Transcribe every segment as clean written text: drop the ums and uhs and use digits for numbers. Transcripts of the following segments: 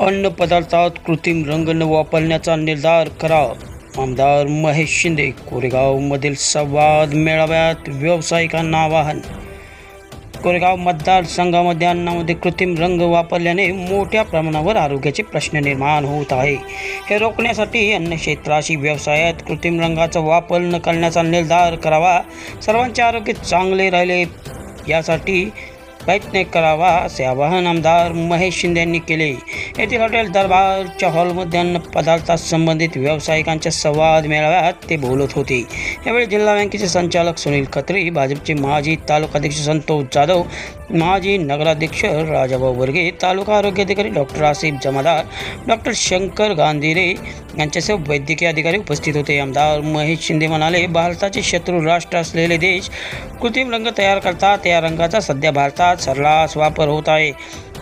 अन्नपदार्थात कृत्रिम रंग न वापरण्याचा निर्धार करा. आमदार महेश शिंदे. कोरेगावमधील संवाद मेळाव्यात व्यावसायिकांना आवाहन. कोरेगाव मतदारसंघामध्ये अन्नामध्ये कृत्रिम रंग वापरल्याने मोठ्या प्रमाणावर आरोग्याचे प्रश्न निर्माण होत आहे. हे रोखण्यासाठी अन्न क्षेत्राशी व्यवसायात कृत्रिम रंगाचा वापर न करण्याचा निर्धार करावा. सर्वांचे आरोग्य चांगले राहिले यासाठी प्रयत्न करावा असे आवाहन आमदार महेश शिंदे यांनी केले. येथील हॉटेल दरबारच्या हॉलमध्ये अन्न पदार्थासंबंधित व्यावसायिकांच्या संवाद मेळाव्यात ते बोलत होते. यावेळी जिल्हा बँकेचे संचालक सुनील खत्री, भाजपचे माजी तालुकाध्यक्ष संतोष जाधव, माजी नगराध्यक्ष राजाभाऊ वर्गे, तालुका आरोग्य अधिकारी डॉक्टर आसिफ जमादार, डॉक्टर शंकर गांधीरे यांच्यासह वैद्यकीय अधिकारी उपस्थित होते. आमदार महेश शिंदे म्हणाले, भारताचे शत्रू राष्ट्र असलेले देश कृत्रिम रंग तयार करतात. या रंगाचा सध्या भारतात सर्रास वापर होत आहे.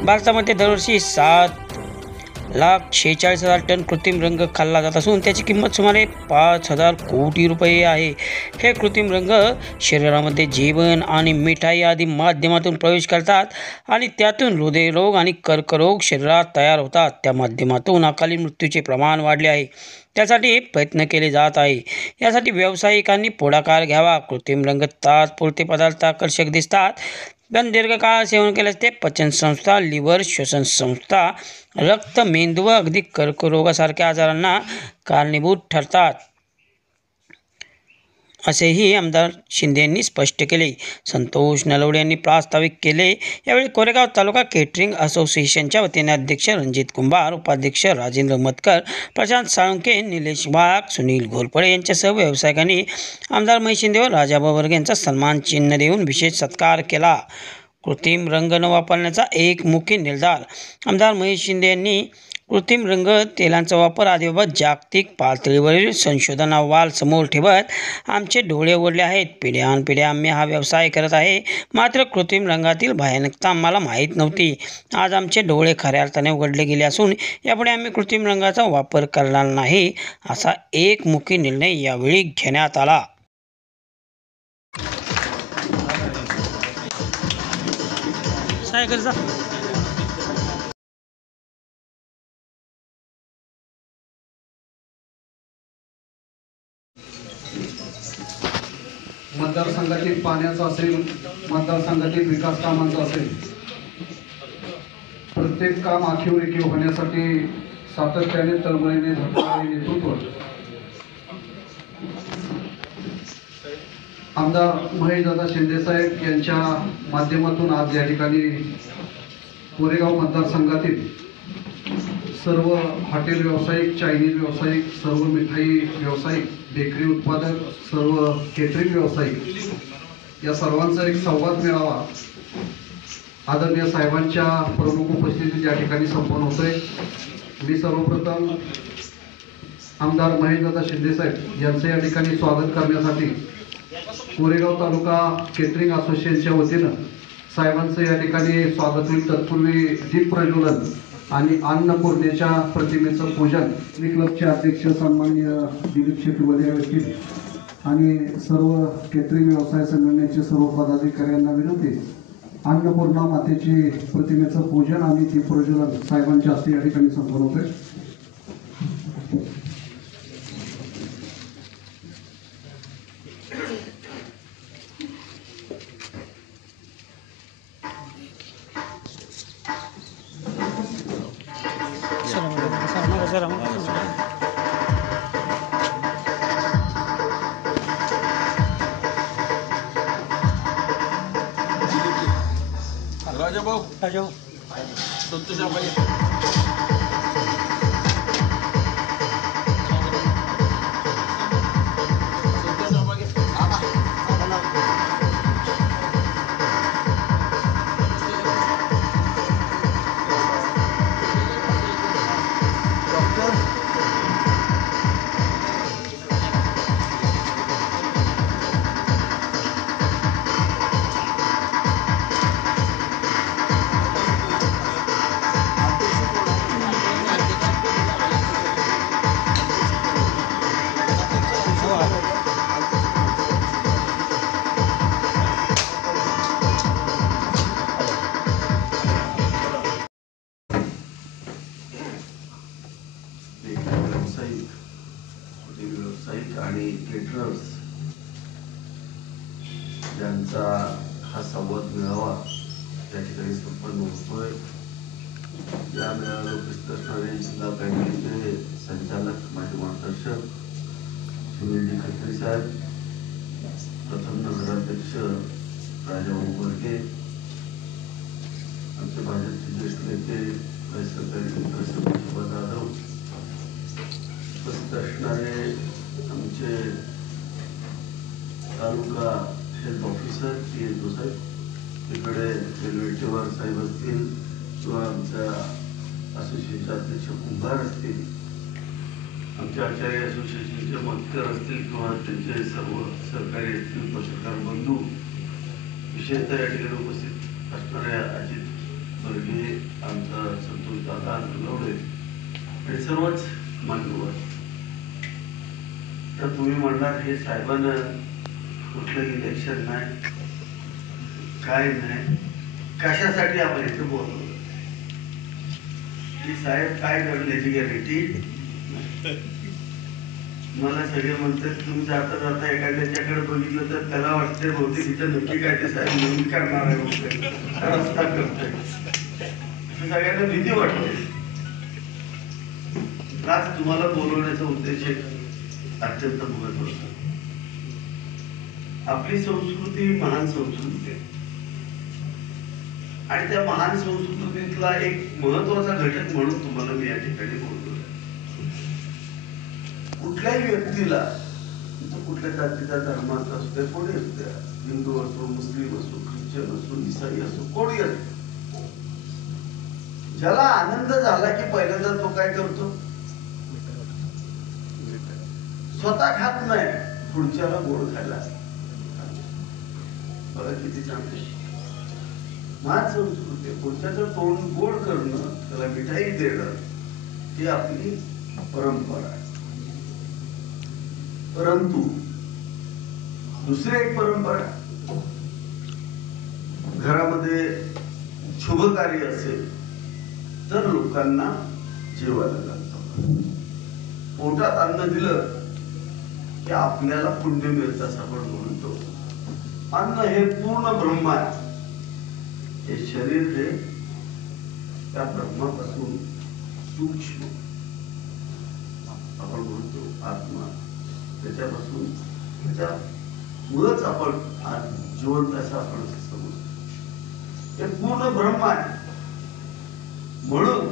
भारतामध्ये दरवर्षी 7,46,000 टन कृत्रिम रंग खाल्ला जात असून त्याची किंमत सुमारे 5,000 कोटी रुपये आहे. हे कृत्रिम रंग शरीरामध्ये जेवण आणि मिठाई आदी माध्यमातून प्रवेश करतात आणि त्यातून हृदयरोग आणि कर्करोग शरीरात तयार होतात. त्या माध्यमातून अकाली मृत्यूचे प्रमाण वाढले आहे. त्यासाठी प्रयत्न केले जात आहे. यासाठी व्यावसायिकांनी पुढाकार घ्यावा. कृत्रिम रंग तात्पुरते पदार्थ आकर्षक दिसतात, पण दीर्घकाळ सेवन केल्यास ते पचनसंस्था, लिव्हर, श्वसनसंस्था, रक्त, मेंदू व अगदी कर्करोगासारख्या आजारांना कारणीभूत ठरतात, असेही आमदार शिंदे यांनी स्पष्ट केले. संतोष नलवडे यांनी प्रास्ताविक केले. यावेळी कोरेगाव तालुका केटरिंग असोसिएशनच्या वतीने अध्यक्ष रणजित कुंभार, उपाध्यक्ष राजेंद्र मतकर, प्रशांत साळुंके, निलेश वाघ, सुनील घोरपडे यांच्यासह व्यावसायिकांनी आमदार महेश शिंदे व राजाभाऊ वर्गे यांचा सन्मान चिन्ह देऊन विशेष सत्कार केला. कृत्रिम रंग न वापरण्याचा एकमुखी निर्धार. आमदार महेश शिंदे यांनी कृत्रिम रंग तेलांचा वापर आदीबाबत जागतिक पातळीवरील संशोधन अहवाल समोर ठेवत आमचे डोळे उघडले आहेत. पिढ्यानपिढ्या आम्ही हा व्यवसाय करत आहे, मात्र कृत्रिम रंगातील भयानकता आम्हाला माहीत नव्हती. आज आमचे डोळे खऱ्या अर्थाने उघडले गेले असून यापुढे आम्ही कृत्रिम रंगाचा वापर करणार नाही, असा एकमुखी निर्णय यावेळी घेण्यात आला. मतदारसंघातील पाण्याचा असेल, मतदारसंघातील विकास कामांचा असेल, प्रत्येक काम आखीव रेखीव होण्यासाठी सातत्याने तळमळीने झटणारे नेतृत्व आमदार महेशदादा शिंदेसाहेब यांच्या माध्यमातून आज या ठिकाणी कोरेगाव मतदारसंघातील सर्व हॉटेल व्यावसायिक, चायनीज व्यावसायिक, सर्व मिठाई व्यावसायिक, बेकरी उत्पादक, सर्व केटरिंग व्यावसायिक या सर्वांचा एक संवाद मेळावा आदरणीय साहेबांच्या प्रमुख उपस्थितीत या ठिकाणी संपन्न होतोय. मी सर्वप्रथम आमदार महेशदादा शिंदेसाहेब यांचं या ठिकाणी स्वागत करण्यासाठी कोरेगाव तालुका केटरिंग असोसिएशनच्या वतीनं साहेबांचं या ठिकाणी स्वागत होईल. तत्पूर्वी दीप प्रज्वलन आणि अन्नपूर्णेच्या प्रतिमेचं पूजन क्लबचे अध्यक्ष सन्माननीय दिलीप शेट्टी असतील आणि सर्व केटरिंग व्यवसाय संघटनेचे सर्व पदाधिकाऱ्यांना विनंती, अन्नपूर्णा मातेची प्रतिमेचं पूजन आणि दीप प्रज्वलन साहेबांच्या हस्ते या ठिकाणी संपन्न होते. राजाभाऊ संतोषाबाई व्यावसायिक आणि केटरर्स ज्यांचा हा संवाद मेळावा त्या ठिकाणी संपन्न होतोय. या मेळाव्याला उपस्थित असणारे जिल्हा बँकेचे संचालक माझे मार्गदर्शक सुनीलजी खत्री साहेब, प्रथम नगराध्यक्ष राजाभाऊ वर्गे, आमचे भाजपचे ज्येष्ठ नेते सहकारी मित्र सुभाष जाधव, उपस्थित असणारे आमचे तालुका हेल्थ ऑफिसर TSO साहेब, तिकडे रेल्वे साहेब असतील किंवा आमच्या असोसिएशनचे अध्यक्ष कुंभार असतील, आमच्या आचार्य असोसिएशनचे मतकर असतील किंवा त्यांचे सर्व सहकारी असतील, पत्रकार बंधू, विशेषतः या ठिकाणी उपस्थित असणाऱ्या अजित वर्गे, आमचा संतोष दादा नलवडे आणि सर्वच मान्यवर. तर तुम्ही म्हणणार हे साहेबांना कुठलं इलेक्शन नाही, काय नाही, कशासाठी आपण इथे बोलतो की साहेब काय करण्याची गॅरंटी. मला सगळे म्हणतात तुम्ही जाता जाता एखाद्याच्याकडे बघितलं तर त्याला वाटतंय बहुतेक इथं नक्की काय ते साहेब म्हणून करणार आहे, रस्ता करतोय, असं सगळ्यांना भीती वाटते. आज तुम्हाला बोलवण्याचा उद्देश अत्यंत महत्वाचा. आपली संस्कृती महान संस्कृती आहे आणि त्या महान संस्कृतीतला एक महत्वाचा घटक म्हणून तुम्हाला मी या ठिकाणी बोलतोय. कुठल्याही व्यक्तीला कुठल्या जातीच्या धर्माचा असू द्या, कोणी असू द्या, हिंदू असो, मुस्लिम असो, ख्रिश्चन असो, ईसाई असो, कोणी असो, ज्याला आनंद झाला की पहिल्यांदा तो काय करतो, स्वतः खात नाही, पुढच्याला गोड खायला. बघा किती चांगली महान संस्कृती. पुढच्याचं तोंड गोड करणं, त्याला मिठाई देणं ही आपली परंपरा आहे. परंतु दुसरी एक परंपरा, घरामध्ये शुभ कार्य असेल तर लोकांना जेवायला लागतं. पोटात अन्न दिलं की आपल्याला पुण्य मिळतं असं आपण म्हणतो. अन्न हे पूर्ण ब्रह्म आहे. हे शरीर हे त्या ब्रह्मापासून सूक्ष्म आपण म्हणतो आत्मा, त्याच्यापासून त्याच्या मुळच आपण जिवंत असं आपण समजतो. हे पूर्ण ब्रह्म आहे. म्हणून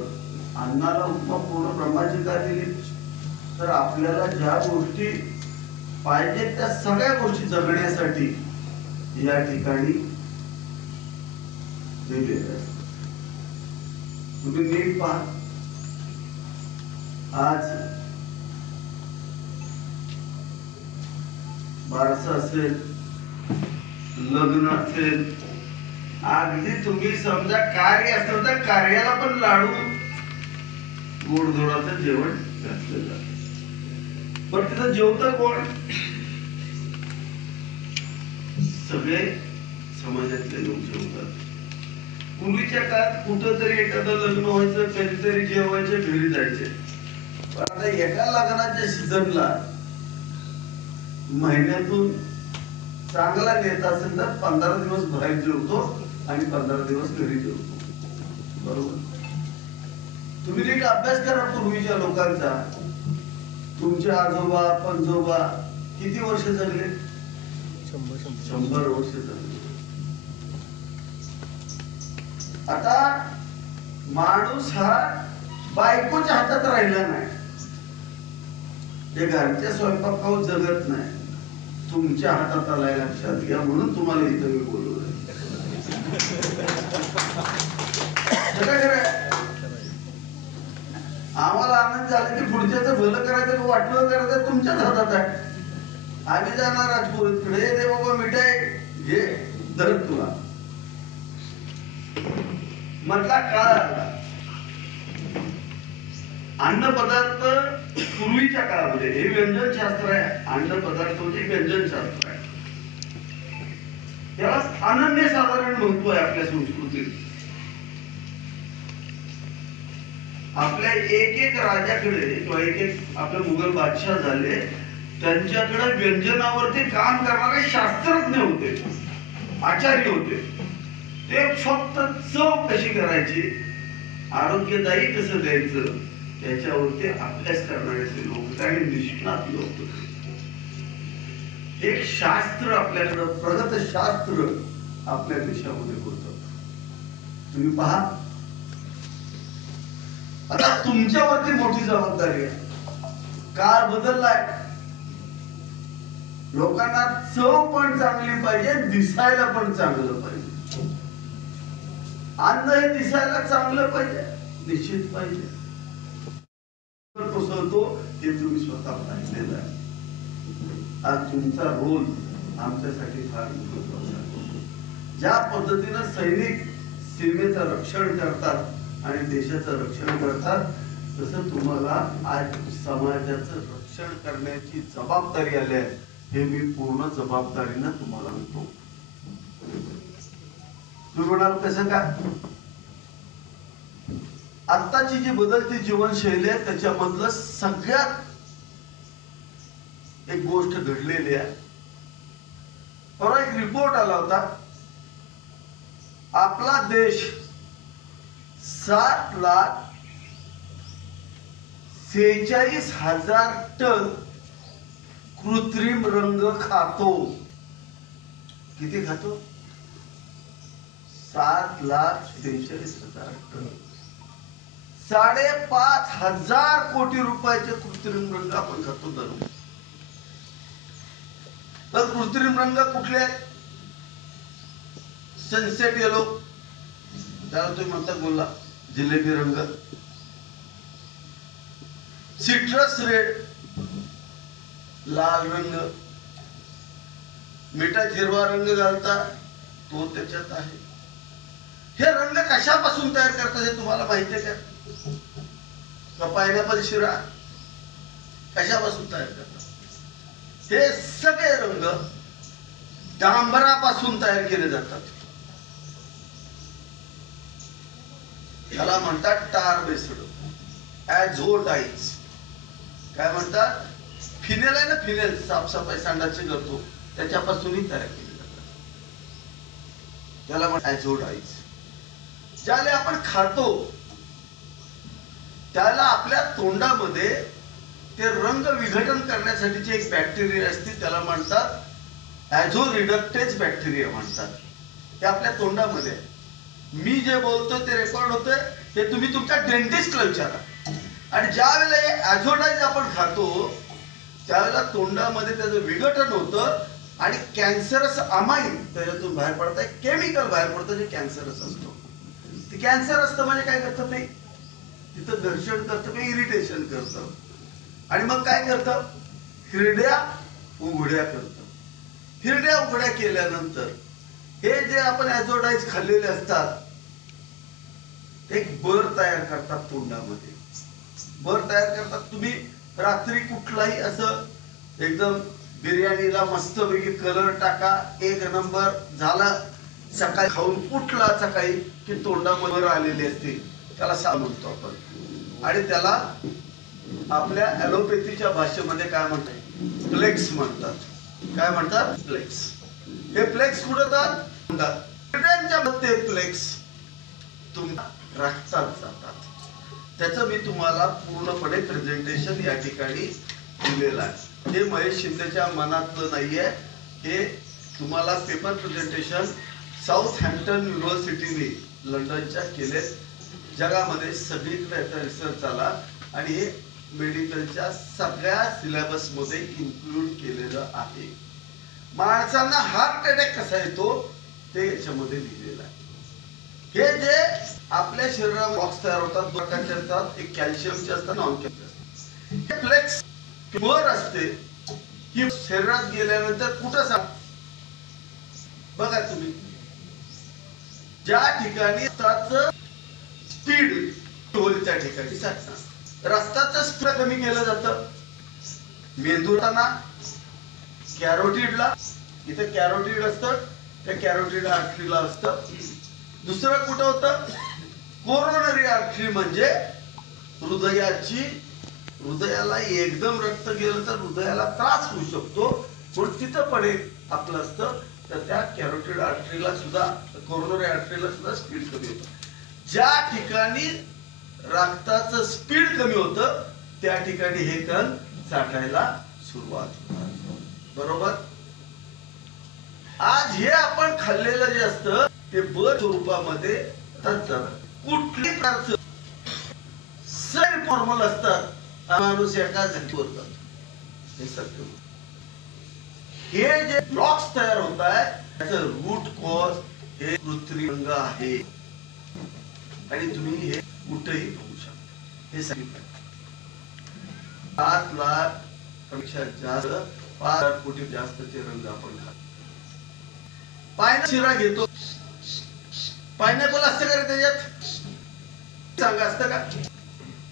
अन्नाला उपमा पूर्ण ब्रह्माची का दिली, तर आपल्याला ज्या गोष्टी पाहिजे त्या सगळ्या गोष्टी जगण्यासाठी या ठिकाणी दिलेल्या असतात. तुम्ही नीट पहा, आज बारस असेल, लग्न असेल, अगदी तुम्ही समजा कार्य असेल तर कार्याला पण लाडू गोडधोडाचं जेवण घातलं जातं. पण तिथं जेवतं कोण, सगळे समाजातले लोक जेवतात. पूर्वीच्या काळात कुठं तरी एखादं लग्न व्हायचं, कधीतरी जेवायचे, घरी जायचे. पण आता एका लग्नाच्या सीझनला महिन्यातून चांगला नेता असेल तर 15 दिवस बाहेर जेवतो आणि 15 दिवस घरी जेवतो. बरोबर. तुम्ही नीट अभ्यास करा पूर्वीच्या लोकांचा. तुमचे आजोबा पणजोबा किती वर्ष जगले, 100 वर्ष जगले. आता माणूस हा बायकोच्या हातात राहिला नाही, ते घरच्या स्वयंपाकावर जगत नाही, तुमच्या हातात आलाय, लक्षात घ्या. म्हणून तुम्हाला इथं मी बोलवलंय. आम्हाला आनंद झाला की पुढच्याचं भलं करायचं, वाटलं करायचं तुमच्याच हातात आहे. आम्ही जाणार राजपुरीकडे, रे बाबा मिठाई घे, धर तुला म्हटला काळ. अन्न पदार्थ पूर्वीच्या काळामध्ये हे व्यंजन शास्त्र आहे. अन्न पदार्थ म्हणजे व्यंजन शास्त्र आहे. त्याला अनन्यसाधारण महत्व आहे आपल्या संस्कृतीत. आपल्या एक एक राजाकडे किंवा एक एक आपले मुघल बादशाह झाले त्यांच्याकडे व्यंजनावरती काम करणारे शास्त्रज्ञ होते, आचार्य होते. ते फक्त चव कशी करायची, आरोग्यदायी कसं द्यायचं, त्याच्यावरती अभ्यास करणारे ते लोक आणि निष्णात लोक. एक शास्त्र आपल्याकडं, प्रगत शास्त्र आपल्या देशामध्ये होतं. तुम्ही पहा, आता तुमच्यावरती मोठी जबाबदारी आहे. काळ बदललाय, लोकांना चव पण चांगली पाहिजे, दिसायला पण चांगलं पाहिजे. अन्न हे दिसायला चांगलं पाहिजे, निश्चित पाहिजे. कोसळतो हे तुम्ही स्वतः पाहिलेलं आहे. आज तुमचा रोल आमच्यासाठी फार महत्वाचा आहे. ज्या पद्धतीनं सैनिक सीमेचं रक्षण करतात आणि देशाचं रक्षण करतात, तसं तुम्हाला आज समाजाचं रक्षण करण्याची जबाबदारी आली आहे. हे मी पूर्ण जबाबदारीनं तुम्हाला म्हणतो. तुम्ही म्हणाल कसं काय? आत्ताची जी बदलती जीवनशैली आहे त्याच्यामधलं सगळ्यात एक गोष्ट घडलेली आहे. परवा एक रिपोर्ट आला होता, आपला देश 7,46,000 टन कृत्रिम रंग खातो. किती खातो? 7,46,000 टन. 5,500 कोटी रुपयाचे कृत्रिम रंग आपण खातो दररोज. तर कृत्रिम रंग कुठले आहेत? सनसेट येलो, त्याला तुम्ही म्हणता गोला जिलेबी रंग. सिट्रस रेड, लाल रंग. मिठात हिरवा रंग घालता, तो त्याच्यात आहे. हे रंग कशापासून तयार करतात हे तुम्हाला माहिती आहे का? पायनॅपल शिरा कशापासून तयार करतात? हे सगळे रंग डांबरापासून तयार केले जातात. त्याला म्हणतात टार बेस्ड ॲझोडाइज. काय म्हणतात? फिनेल आहे ना, फिनेल साफसफाई सांडाची करतो, त्याच्यापासूनही तयार केले जातात. त्याला म्हणतात ॲझोडाइज. ज्याला आपण खातो त्याला आपल्या तोंडामध्ये ते रंग विघटन करण्यासाठीची एक बॅक्टेरिया असते, त्याला म्हणतात ॲझोरिडक्टेज बॅक्टेरिया म्हणतात. ते आपल्या तोंडामध्ये. मी जे बोलतो ते रेकॉर्ड होतंय, ते तुम्ही तुमच्या डेंटिस्टला विचारा. आणि ज्या वेळेला हे ॲझोडाइज आपण खातो त्यावेळेला तोंडामध्ये त्याचं विघटन होतं आणि कॅन्सरस अमाइन त्याच्यातून बाहेर पडतं. एक केमिकल बाहेर पडतं जे कॅन्सरस असतो. ते कॅन्सर असतं म्हणजे काय करतं? ते तिथं घर्षण करतं, काही इरिटेशन करतं आणि मग काय करतं? हिरड्या उघड्या करतं. हिरड्या उघड्या केल्यानंतर हे जे आपण ॲझोडाइज खाल्लेले असतात एक बर तयार करतात तोंडामध्ये. बर तयार करतात. तुम्ही रात्री कुठलाही असं एकदम बिर्याणीला मस्तपैकी कलर टाका, एक नंबर झाला. सकाळी खाऊन उठला सकाळी की तोंडामध्ये बर आलेली असते, त्याला सा म्हणतो आपण. आणि त्याला आपल्या ॲलोपॅथीच्या भाषेमध्ये काय म्हणतात? फ्लेक्स म्हणतात. काय म्हणतात? फ्लेक्स. हे फ्लेक्स कुठं जातात? ते फ्लेक्स तुमच्या रक्तात जातात. त्याचं मी तुम्हाला पूर्णपणे प्रेझेंटेशन या ठिकाणी दिलेलं आहे. हे महेश शिंदेच्या मनातलं नाहीये, हे तुम्हाला पेपर प्रेझेंटेशन साऊथहॅम्प्टन युनिव्हर्सिटीने लंडनच्या केलेत. जगामध्ये सगळीकडे याचा रिसर्च आला आणि हे मेडिकलच्या सगळ्या सिलेबस मध्ये इन्क्लूड केलेलं आहे. माणसांना हार्ट अटॅक कसा येतो ते याच्यामध्ये लिहिलेलं आहे. हे जे आपल्या शरीरात बॉक्स तयार होतात, दोन प्रकारचे असतात, एक कॅल्शियमचे असतात, नॉन कॅल्शियम. हे फ्लेक्स वर असते, ही शरीरात गेल्यानंतर कुठं सांग बघा तुम्ही, ज्या ठिकाणी स्पीड होईल त्या ठिकाणी रक्ताचं स्पीड कमी केलं जातं. मेंदूला कॅरोटिडला, इथं कॅरोटिड असतं, त्या कॅरोटिड आर्टरीला असतं. दुसरं कुठं होतं? कोरोनरी आर्टरी म्हणजे हृदयाची हृदयाला एकदम रक्त गेलं तर हृदयाला त्रास होऊ शकतो, पण तिथं पण एक आपलं असतं तर त्या कॅरोटिड आर्टरीला सुद्धा, कोरोनरी आर्टरीला सुद्धा स्पीड कमी होतं. ज्या ठिकाणी रक्ताचं स्पीड कमी होतं त्या ठिकाणी हे कण साठायला सुरुवात होतात. बरोबर. आज हे आपण खाल्लेलं जे असतं ते ब स्वरूपामध्ये कुठली प्रकारचं सर फॉर्मल असतात, माणूस एका जागेवर जातो. हे सत्य. हे जे ब्लॉक्स तयार होत आहेत त्याचं रूट कॉज हे कृत्रिम अंग आहे आणि तुम्ही हे कुठेही बघू शकता. हे सगळी 7 लाख पेक्षा जास्त 5 लाख कोटी जास्तचे रंग आपण खातो. पायना शिरा घेतो, पायनॅपल असतं का रे त्याच्यात? सांगा, असतं का?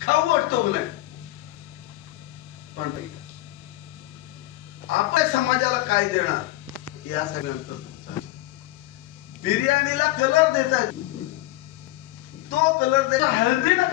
खाऊ वाटतो की नाही? पण आपण समाजाला काय देणार या सगळ्यांचं. बिर्याणीला कलर देतात, तो कलर देतात हळदीला.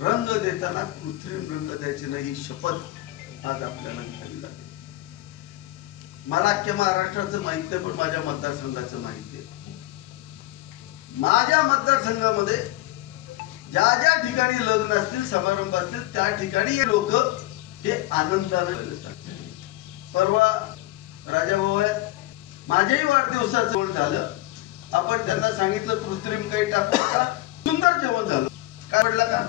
रंग देताना कृत्रिम रंग द्यायचे नाही, शपथ आज आपल्याला घ्यावी लागेल. मला अख्ख्या महाराष्ट्राचं माहिती आहे, पण माझ्या मतदारसंघाचं माहिती आहे. माझ्या मतदारसंघामध्ये ज्या ज्या ठिकाणी लग्न असतील, समारंभ असतील त्या ठिकाणी हे लोक हे आनंदाने सांगतात. परवा राजाभाऊ आहेत, माझ्याही वाढदिवसाचं जेवण झालं. आपण त्यांना सांगितलं कृत्रिम काही टाकू नका, सुंदर जेवण झालं. काय पडला का?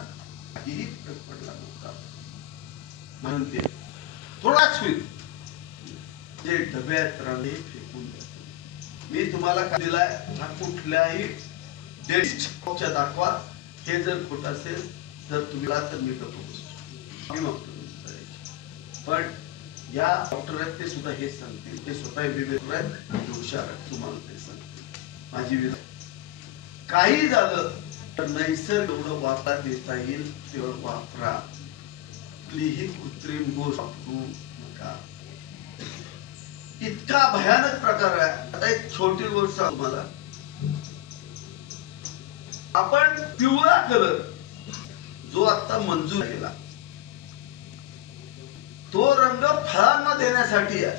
ही पडला नव्हता. म्हणून ते थोडाच होईल जे डब्यात राहिले फेकून द्या. मी तुम्हाला काय दिलाय, हा कुठल्याही डेस्कच्या दाखवा. हे जर खोटं असेल तर तुम्ही तर मी करतो. पण या डॉक्टर आहेत ते सुद्धा हेच सांगतील. ते स्वतः विवेक आहेत, हुशार आहेत, तुम्हाला ते सांगतील. माझी विनंती, काही झालं तर नैसर्गिक एवढं वापरा देता येईल तेवढं वापरा. कुठलीही कृत्रिम गोष्ट वापरू नका. इतका भयानक प्रकार आहे. आता एक छोटी गोष्ट सांगतो मला. आपण पिवळा कलर जो आता मंजूर केला तो रंग फळांना देण्यासाठी आहे.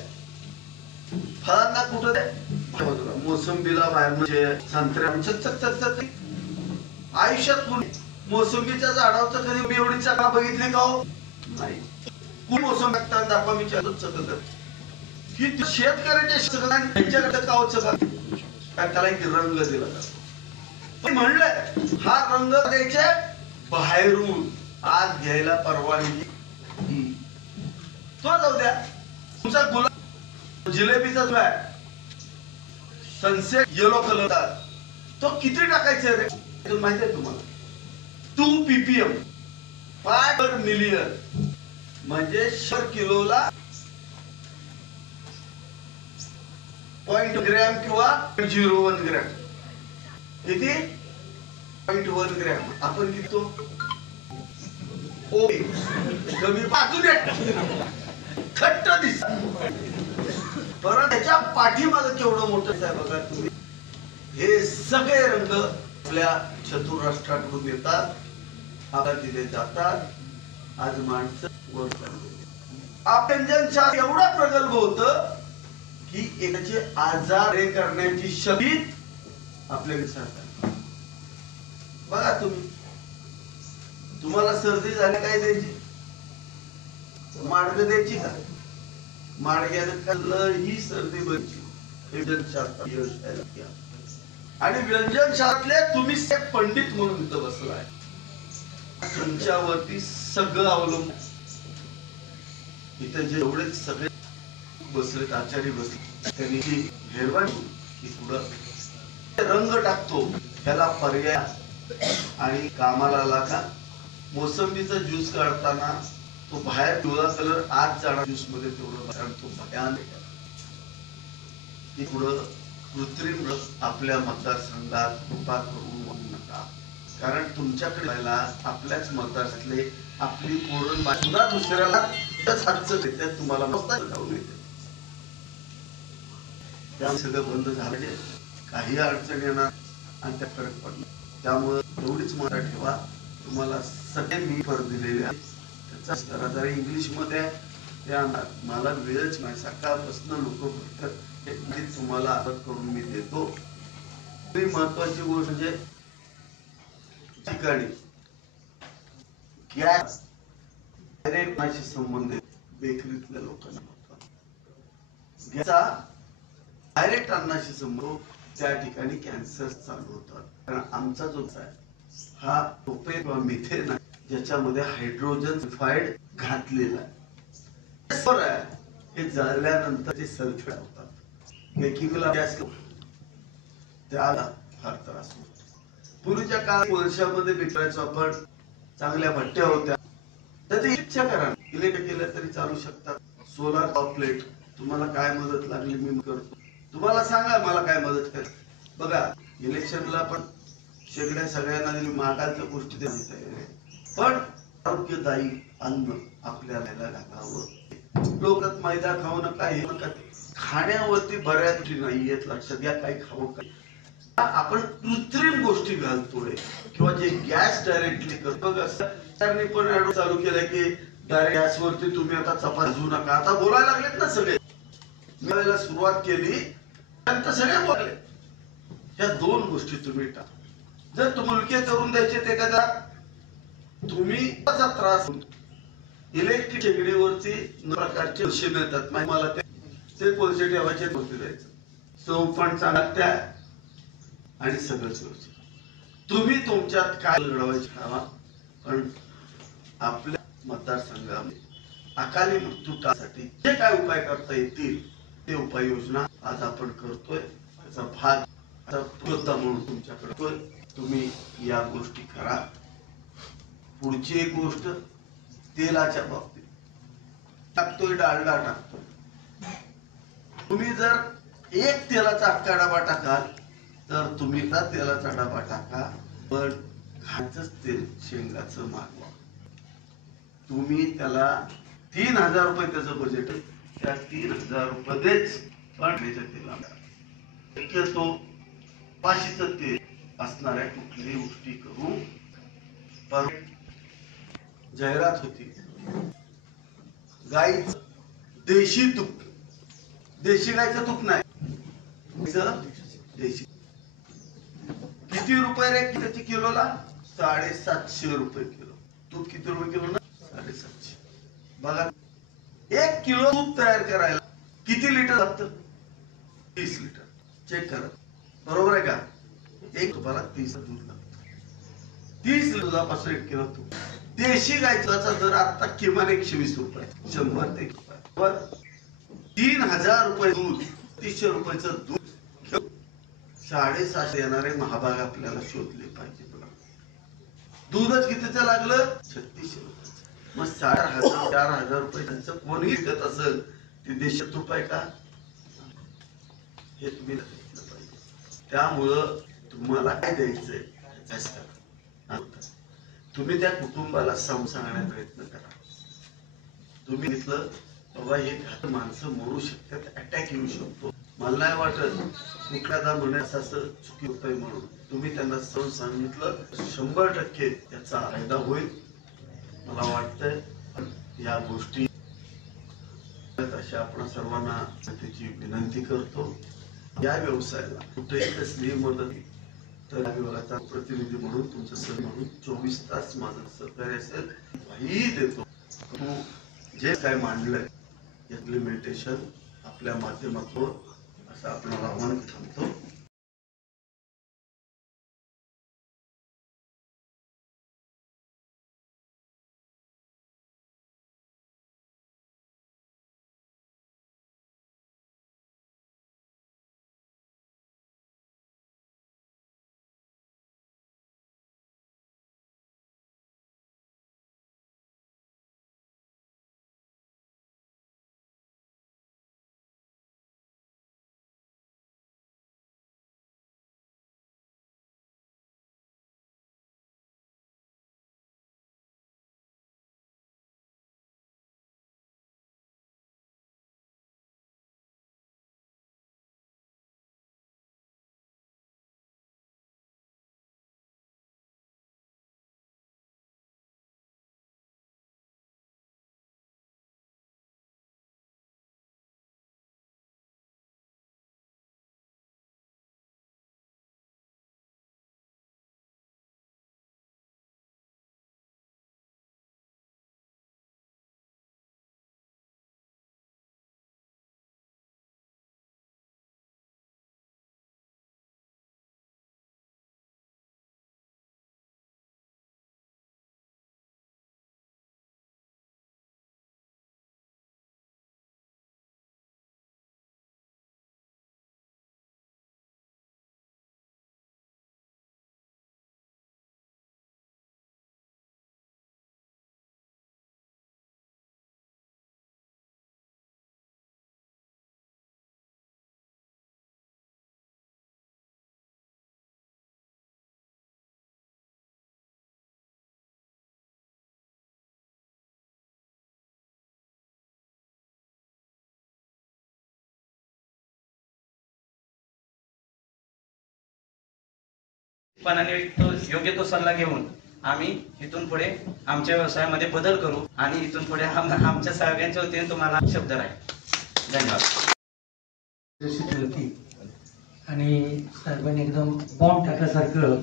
फळांना कुठं? मोसंबीला बाहेर, संत्र्या आयुष्यात मोसंबीच्या झाडाचं कधी मी एवढी चका बघितली का हो? नाही. कुणी मोसंबी दाखवा मी चकल ही शेतकऱ्याच्या त्यांच्याकडे काव चका काय त्याला एक रंग दिला जातो. म्हणलं हा रंग द्यायचे बाहेरून, आत घ्यायला परवानगी. तो जाऊ द्या. तुमचा गुलाब जिलेबीचा जो आहे सनसेट येलो कलर, तो किती टाकायचा रे माहिती आहे तुम्हाला? 2 ppm 5 मिलियन म्हणजे 100 किलोला 0.1 ग्रॅम किंवा 0.01 ग्रॅम. किती? 0.1 ग्रॅम. आपण किती तो कमी बाजूने खट्ट दिस. परत त्याच्या पाठीमागे केवढं मोठं आहे बघा तुम्ही. हे सगळे रंग आपल्या चतुराष्ट्राकडून येतात, आता दिले जातात. आज माणसं वर आपल्याशास्त्र एवढं प्रगल्भ होतं की एकाचे आजार करण्याची शक्ती आपल्याकडे. बघा तुम्ही, तुम्हाला सर्दी झाली काय द्यायची? माडग द्यायची का? माडग्यानं खाल्लं ही सर्दी बघची. आणि व्यंजनशास्त्रातले तुम्ही पंडित म्हणून इथं बसलाय, तुमच्यावरती सगळं अवलंबून. इथं जेवढे सगळे बसलेत आचार्य बसले त्यांनी हेरवाई की पुढं रंग टाकतो त्याला पर्याय आणि कामाला लागा. मोसंबीचा ज्यूस काढताना तो बाहेर पिवळा कलर आत जाणार ज्यूस मध्ये तेवढं कारण तो भयानक आहे. की पुढं कृत्रिम रस आपल्या मतदारसंघात कृपा करून वाहू नका. कारण तुमच्याकडे जायला आपल्याच मतदारसंघातले आपली पोरण सुद्धा दुसऱ्याला हातचं देतात तुम्हाला मस्त जाऊन येते. त्यामुळे सगळं बंद झालं काही अडचण येणार आणि त्या फरक पडणार. त्यामुळे एवढीच मत ठेवा तुम्हाला सगळे मी पर दिलेले त्याचा जरा जरा इंग्लिश मध्ये त्या मला वेळच नाही सकाळपासून लोक फक्त तुम्हाला आदत करून मी देतो. महत्वाची गोष्ट म्हणजे ठिकाणी गॅस डायरेक्ट संबंधित बेकरीतल्या लोकांना गॅसचा डायरेक्ट अन्नाशी संबंध त्या ठिकाणी कॅन्सर चालू होतात. कारण आमचा जो आहे हा प्रोपेन किंवा मिथेन आहे ज्याच्यामध्ये हायड्रोजन सल्फाइड घातलेला आहे. हे जाळल्यानंतर ते सल्फेट होतात बेकिंगला गॅस त्याला फार त्रास होतो. पूर्वीच्या काळात वर्षामध्ये विकायचो आपण चांगल्या भट्ट्या होत्या तर ते इच्छा करा इलेक्ट्रिक केलं तरी चालू शकतात. सोलार प्लेट तुम्हाला काय मदत लागली मी करतो. तुम्हाला सांगा मला काय मदत कर. बघा इलेक्शनला पण शेगड्या सगळ्यांना दिली मागायच्या गोष्टी देण्यात पण आरोग्यदायी अन्न आपल्याला घालावं. लोकात मैदा खाऊ नका हे नका खाण्यावरती बऱ्याच नाही येत लक्षात घ्या. काही खाऊ काय आपण कृत्रिम गोष्टी घालतोय किंवा जे गॅस डायरेक्टली करतो सरकारने पण ऍड चालू केलं की डायरेक्ट गॅसवरती तुम्ही आता चपाती भाजू नका. आता बोलायला लागलेत ना सगळे. मी सुरुवात केली त्यानंतर सगळे बोलले. ह्या दोन गोष्टी तुम्ही टाका. जर तुम्हाला करून द्यायचे ते कदा तुम्ही त्याचा त्रास इलेक्ट्रिक शेगडीवरती प्रकारचे पैसे मिळतात मला ते पैसे ठेवायचे नव्हते द्यायचं. चव पण चांगल्या आणि सगळंच व्यवस्थित. तुम्ही तुमच्यात काय लढवायचे ठरवा. पण आपल्या मतदारसंघामध्ये अकाली मृत्यू टाळण्यासाठी जे काय उपाय करता येतील ते उपाययोजना आज आपण करतोय. त्याचा भाग म्हणून तुमच्याकडे तुम्ही या गोष्टी करा. पुढची एक गोष्ट तेलाच्या बाबतीत टाकतोय डालडा टाकतोय. तुम्ही जर एक तेलाचा अख्खा डबा टाकाल तर तुम्ही त्या तेलाचा डबा टाका पण खायचंच तेल शेंगाचं मागवा. तुम्ही त्याला 3000 रुपये त्याचं बजेट त्या 3000 रुपयेच पण तेला शक्यतो पाशीचं तेल असणाऱ्या कुठलीही गोष्टी करू. पण जाहिरात होती गाईचं देशी तूप देशी गाईचं तूप नाही देशी किती रुपये रे किती किलोला 750 रुपये किलो. तूप किती रुपये किलो ना 750. बघा 1 किलो तूप तयार करायला किती लिटर लागतं 30 लिटर. चेक करा बरोबर आहे का. एक तुपाला 30 दूध लागतं. 30 दुधापासून 1 किलो तूप. देशी गायचा दर आता किमान 120 रुपये 100 ते 1 रुपये. 3000 रुपये दूध 300 रुपयाचं दूध घेऊन 750 येणारे महाभाग आपल्याला शोधले पाहिजे. दूधच कितीचं लागलं 3600 रुपये. मग 4000 रुपये त्यांचं कोणीही देत असेल ते देशी तूप आहे का हे तुम्ही लक्षात पाहिजे. त्यामुळं तुम्हाला काय द्यायचंय तुम्ही त्या कुटुंबाला सांगण्याचा प्रयत्न करा. तुम्ही घेतलं बाबा हे माणसं मरू शकतात अटॅक येऊ शकतो. मला नाही वाटत कुठल्यादा म्हणायचं असं चुकी होतंय म्हणून तुम्ही त्यांना समजून सांगितलं 100% त्याचा फायदा होईल. मला वाटतंय या गोष्टी अशा आपण सर्वांना त्याची विनंती करतो. या व्यवसायाला कुठेही कसलीही मदत तर विभागाचा प्रतिनिधी म्हणून तुमचं सर म्हणून 24 तास माझं सहकार्य असेल काही देतो. तू जे काय मांडलंय इम्प्लिमेंटेशन आपल्या माध्यमातून असं आपल्याला आव्हान थांबतो. प्रामाणिकपणाने तो योग्य तो सल्ला घेऊन आम्ही इथून पुढे आमच्या व्यवसायामध्ये बदल करू आणि इथून पुढे आमच्या सगळ्यांच्या वतीने तुम्हाला शब्द राहील. धन्यवाद. आणि साहेबांनी एकदम बॉम्ब टाकल्यासारखं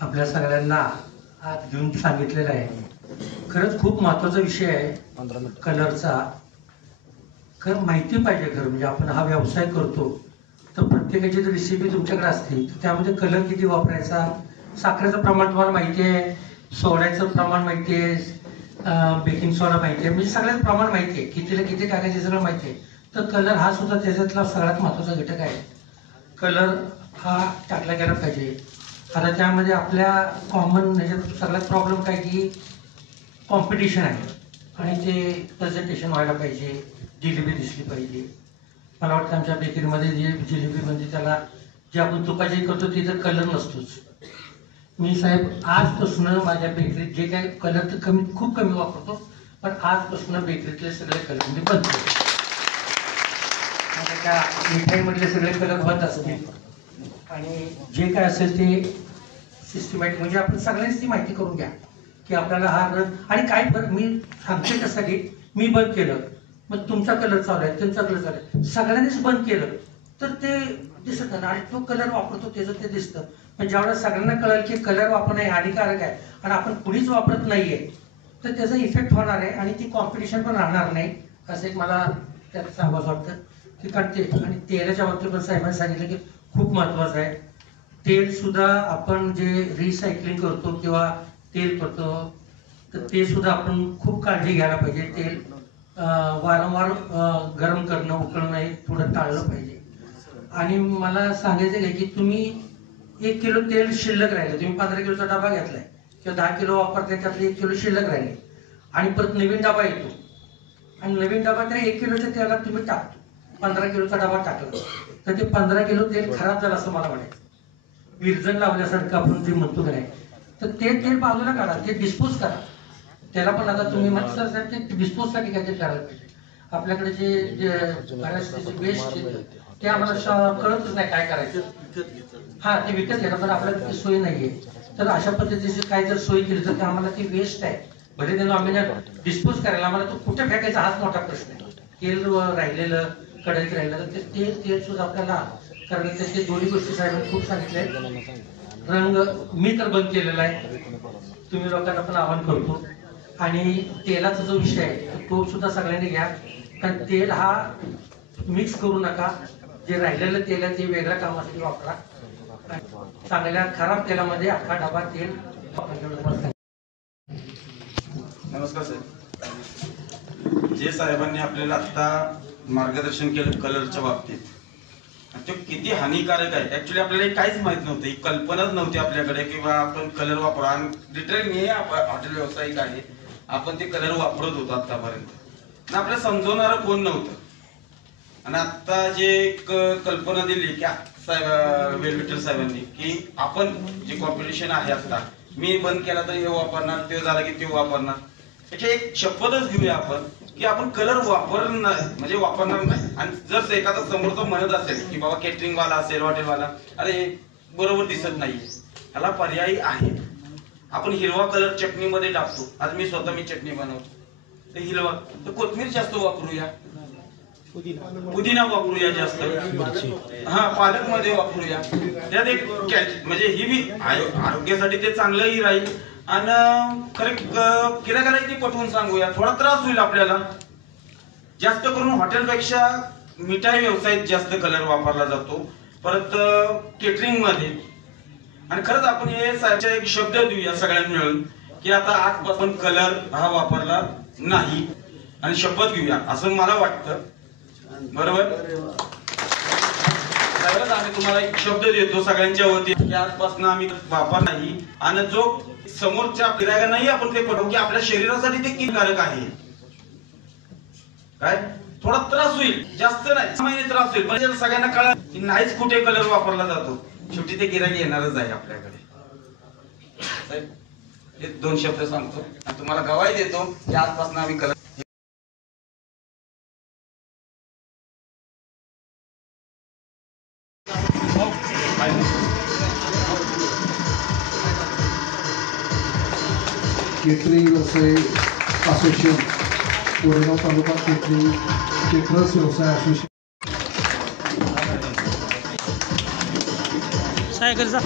आपल्या सगळ्यांना हात घेऊन सांगितलेलं आहे. खरंच खूप महत्त्वाचा विषय आहे कलरचा. खरं माहिती पाहिजे. खरं म्हणजे आपण हा व्यवसाय करतो तर प्रत्येकाची जर रेसिपी तुमच्याकडे असते तर त्यामध्ये कलर किती वापरायचा, साखरेचं प्रमाण तुम्हाला माहिती आहे, सोड्याचं प्रमाण माहिती आहे, बेकिंग सोडा माहिती आहे, म्हणजे सगळ्याच प्रमाण माहिती आहे, कितीला किती टाकायचे सगळं माहिती आहे. तर कलर हा सुद्धा त्याच्यातला सगळ्यात महत्त्वाचा घटक आहे. कलर हा टाकला गेला पाहिजे. आता त्यामध्ये आपल्या कॉमन ह्याच्यात सगळ्यात प्रॉब्लेम काय की कॉम्पिटिशन आहे आणि ते प्रेझेंटेशन व्हायला पाहिजे, जिलेबी दिसली पाहिजे. मला वाटतं आमच्या बेकरीमध्ये जे जिलेबी म्हणजे त्याला जे आपण तुपाची करतो ते तर कलर नसतोच. मी साहेब आजपासून माझ्या बेकरीत जे काय कलर तर खूप कमी वापरतो, पण आजपासून बेकरीतले सगळे कलर मी बंद करतो. त्या मिठाईमधले सगळे कलर बंद असतील आणि जे काय असेल ते सिस्टमॅटिक म्हणजे आपण सगळ्यांनी ती माहिती करून घ्या की आपल्याला हा रंग आणि काय फरक. मी सांगते त्यासाठी मी बंद केलं मग तुमचा कलर चालू आहे, तुमचा कलर चालू आहे, सगळ्यांनीच बंद केलं तर ते दिसत नाही आणि तो कलर वापरतो त्याचं ते दिसतं. पण ज्यावेळेस सगळ्यांना कळेल की कलर वापरणं हे हानिकारक आहे आणि आपण कुणीच वापरत नाहीये तर त्याचा इफेक्ट होणार आहे आणि ती कॉम्पिटिशन पण राहणार नाही. असं एक मला त्यात सांगावं वाटतं की कारण ते. आणि तेलाच्या बाबतीत पण साहेबांनी सांगितलं की खूप महत्त्वाचं आहे. तेल सुद्धा आपण जे रिसायकलिंग करतो किंवा तेल करतो तर ते सुद्धा आपण खूप काळजी घ्यायला पाहिजे. तेल वारंवार गरम करणं उकळणं हे थोडं टाळलं पाहिजे. आणि मला सांगायचं आहे की तुम्ही 1 किलो तेल शिल्लक राहिले, तुम्ही 15 किलोचा डबा घेतलाय किंवा 10 किलो वापरताय त्यातले 1 किलो शिल्लक राहिले आणि परत नवीन डबा येतो आणि नवीन डबा त्या 1 किलोच्या तेलात तुम्ही टाकतो. 15 किलोचा डबा टाकला तर ते 15 किलो तेल खराब झालं असं मला म्हणायचं. विरजण लावल्यासारखं आपण जे म्हणतो की नाही तर ते तेल बाजूला काढा, ते डिस्पोज करा. त्याला पण आता तुम्ही म्हणता साहेब ते डिस्पोजसाठी काहीतरी करायला पाहिजे. आपल्याकडे जे बऱ्याच वेस्ट ते आम्हाला कळतच नाही काय करायचं. हा ते विकत घेणं पण आपल्याकडे सोय नाहीये. तर अशा पद्धतीची काय जर सोय केली तर आम्हाला ती वेस्ट आहे भले त्यांना आम्ही डिस्पोज करायला आम्हाला तो कुठे फेकायचा हाच मोठा प्रश्न आहे. तेल राहिलेलं कढईत राहिलं तर ते तेल सुद्धा आपल्याला कारण त्याचे दोन्ही गोष्टी साहेबांनी खूप सांगितल्या. रंग मी तर बंद केलेला आहे, तुम्ही लोकांना पण आवाहन करतो. आणि तेलाचा जो विषय आहे तो सुद्धा सगळ्यांनी घ्या कारण तेल हा मिक्स करू नका. जे राहिलेलं तेल आहे ते वेगळ्या कामासाठी वापरा. चांगल्या खराब तेलामध्ये अख्खा डबा तेल वापरा. नमस्कार साहेब. जे साहेबांनी आपल्याला आता मार्गदर्शन केलं कलरच्या बाबतीत ते किती हानिकारक आहे ऍक्च्युली आपल्याला काहीच माहित नव्हतं, ही कल्पनाच नव्हती आपल्याकडे किंवा आपण कलर वापरा. आणि लिटरली मी हॉटेल व्यावसायिक आहे, आपण ते कलर वापरत होतो आतापर्यंत आपल्याला समजवणारं कोण नव्हतं. आणि आता जे एक कल्पना दिली की साहेब वेलविठ्ठल साहेबांनी की आपण जे कॉम्पिटिशन आहे आता मी बंद केला तर हे वापरणार, ते झाला की ते वापरणार, त्याची एक शपथच घेऊया आपण की आपण कलर वापरणार म्हणजे वापरणार नाही. आणि जर एखादा समोरचा म्हणत असेल की बाबा केटरिंग वाला असेल हॉटेलवाला अरे बरोबर दिसत नाहीये, ह्याला पर्यायी आहे. आपण हिरवा कलर चटणीमध्ये टाकतो. आज मी स्वतः चटणी बनवतो तर हिरवा तर कोथिंबीर जास्त वापरूया, पुदिना वापरूया जास्त, हा पालक मध्ये वापरूया. त्यात एक म्हणजे ही बी आरोग्यासाठी ते चांगलंही राहील आणि खरं गिरायकाला ती पटवून सांगूया. थोडा त्रास होईल आपल्याला. जास्त करून हॉटेलपेक्षा मिठाई व्यवसायात जास्त कलर वापरला जातो परत केटरिंग मध्ये. आणि खरंच आपण हे साहेबच्या एक शब्द देऊया सगळ्यांनी मिळून की आता आजपासून कलर हा वापरला नाही आणि शपथ घेऊया असं मला वाटतं. बरोबर साहेबच आम्ही तुम्हाला एक शब्द देतो सगळ्यांच्या वतीने की आजपासून आम्ही वापर नाही. आणि जो समोरच्या गिरायका नाही आपण ते पटवू की आपल्या शरीरासाठी ते किती कारक आहे. काय थोडा त्रास होईल, जास्त नाही, 6 महिने त्रास होईल, पण सगळ्यांना कळलं की नाहीच कुठे कलर वापरला जातो. शेवटी ते गिरायक येणारच आहे आपल्याकडे. साहेब हे 2 शब्द सांगतो आणि तुम्हाला गवाही देतो की आजपासून आम्ही कलर केटरिंग व्यवसाय असोसिएशन, कोरेगाव तालुका केटरर्स व्यवसाय असोसिएशन. सायकलचा